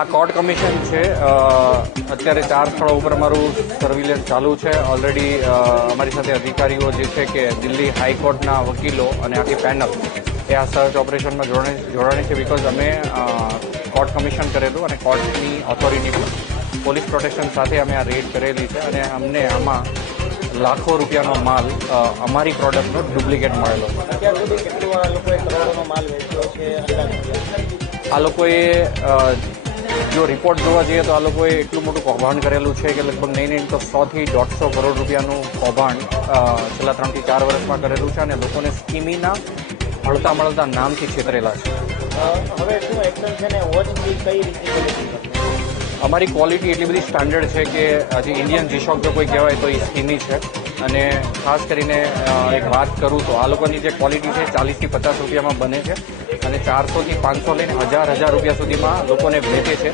આ court commission છે અત્યારે 4 સ્થળો ઉપર અમારું સર્વિલન્સ ચાલુ છે. ઓલરેડી અમારી સાથે અધિકારીઓ જે છે કે દિલ્હી હાઈકોર્ટના વકીલો અને આખી પેનલ એ આ સર્ચ ઓપરેશનમાં જોડાણી છે. બિકોઝ અમે કોર્ટ કમિશન કરેલું અને કોર્ટની ઓથોરિટી પોલીસ પ્રોટેક્શન સાથે અમે આ રેડ કરેલી છે અને અમને આમાં લાખો રૂપિયાનો માલ અમારી પ્રોડક્ટનો ડુપ્લિકેટ મળેલો છે. આ લોકોએ જો રિપોર્ટ જોવા જઈએ તો આ લોકોએ એટલું મોટું કૌભાંડ કરેલું છે કે લગભગ નહીં તો 100 થી 150 કરોડ રૂપિયાનું કૌભાંડ છેલ્લા 3 થી 4 વર્ષમાં કરેલું છે અને લોકોને સ્કીમીના હળતા મળતા નામથી છેતરેલા છે. હવે શું એક્શન છે ને વોચ કઈ રીતે અમારી ક્વોલિટી એટલી બધી સ્ટાન્ડર્ડ છે કે હજી ઇન્ડિયન જીશોક જો કોઈ કહેવાય તો એ સ્કીમી છે. અને ખાસ કરીને એક વાત કરું તો આ લોકોની જે ક્વોલિટી છે 40 થી 50 રૂપિયામાં બને છે અને 400 થી 500 લઈને 1000 રૂપિયા સુધીમાં લોકોને વેચે છે.